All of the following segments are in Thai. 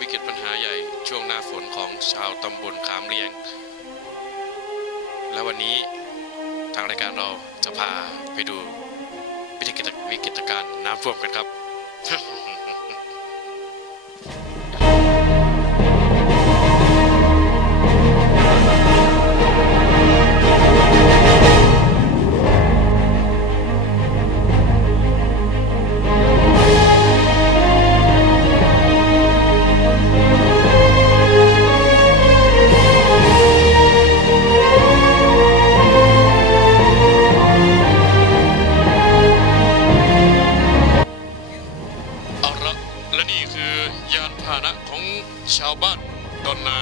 วิกฤตปัญหาใหญ่ช่วงหน้าฝนของชาวตำบลขามเรียง และวันนี้ทางรายการเราจะพาไปดูวิกฤตการณ์น้ำท่วมกันครับาวบ้านดอนนา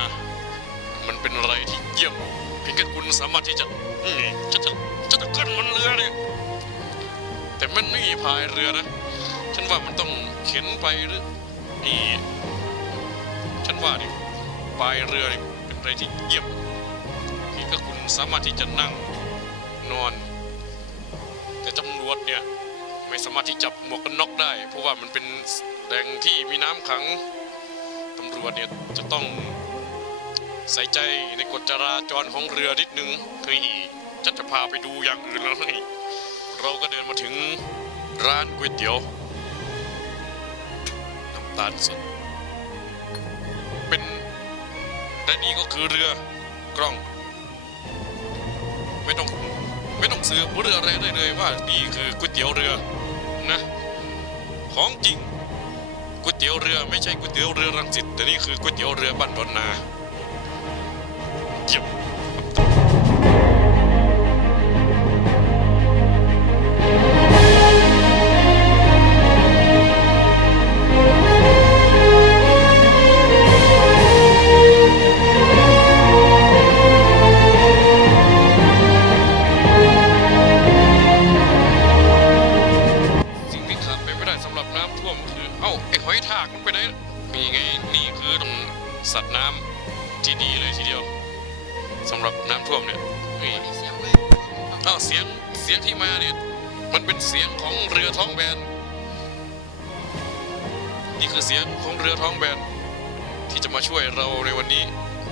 มันเป็นอะไรที่เยี่ยมเพียงแค่คุณสามารถที่จะจะจะจะจะขึ้นบนเรือเลยแต่มันไม่มีพายเรือนะ ฉันว่ามันต้องเข็นไปหรือนี่ฉันว่านี่พายเรือนี่เป็นอะไรที่เยี่ยมเพียงแค่คุณสามารถที่จะนั่งนอน แต่ตำรวจเนี่ยไม่สามารถที่จับหมวกกันน็อกได้ เพราะว่ามันเป็นแหล่งที่มีน้ำขัง ตำรวจเนี่ยจะต้องใส่ใจในกฎจราจรของเรือนิดนึงเฮ้ยฉันจะพาไปดูอย่างอื่นแล้วเราก็เดินมาถึงร้านก๋วยเตี๋ยวน้ำตาลสดเป็นและนี่ก็คือเรือกล้อง ไม่ต้องไม่ต้องซื้อเรืออะไรได้เลยว่านี่คือก๋วยเตี๋ยวเรือนะของจริง ก๋วยเตี๋ยวเรือไม่ใช่ก๋วยเตี๋ยวเรือรังสิตแต่นี่คือก๋วยเตี๋ยวเรือบ้านดอนนาเยี่ยมากมันไปไหนมีไงนี่คือตรงสัตว์น้ำที่ดีเลยทีเดียวสำหรับน้ำท่วมเนี่ยเฮ้ยเสียงเลยเอ้าเสียงเสียงที่มาเนี่ยมันเป็นเสียงของเรือท้องแบนนี่คือเสียงของเรือท้องแบนที่จะมาช่วยเราในวันนี้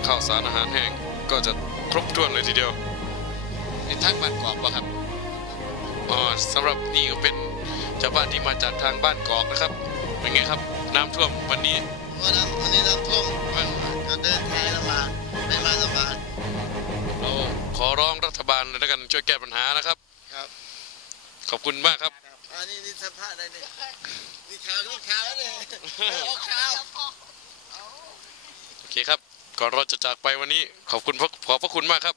ข้าวสารอาหารแห้งก็จะครบถ้วนเลยทีเดียวในทางบ้านกอกป่ะครับอ๋อสำหรับนี่ก็เป็นชาวบ้านที่มาจากทางบ้านกอกนะครับเป็นไงครับ น้ำท่วมวันนี้วันนั้นวันนี้น้ำท่วมก็เดินทางลำบากไม่มาลำบากเราขอร้องรัฐบาลเลยแล้วกันช่วยแก้ปัญหานะครับ ครับ ขอบคุณมากครับอันนี้นี่สัมภาษณ์อะไรเนี่ยนี่ข่าวนี่ข่าวแล้วเนี่ยออกข่าวโอเคครับก่อนเราจะจากไปวันนี้ขอบคุณพระขอบพระคุณมากครับ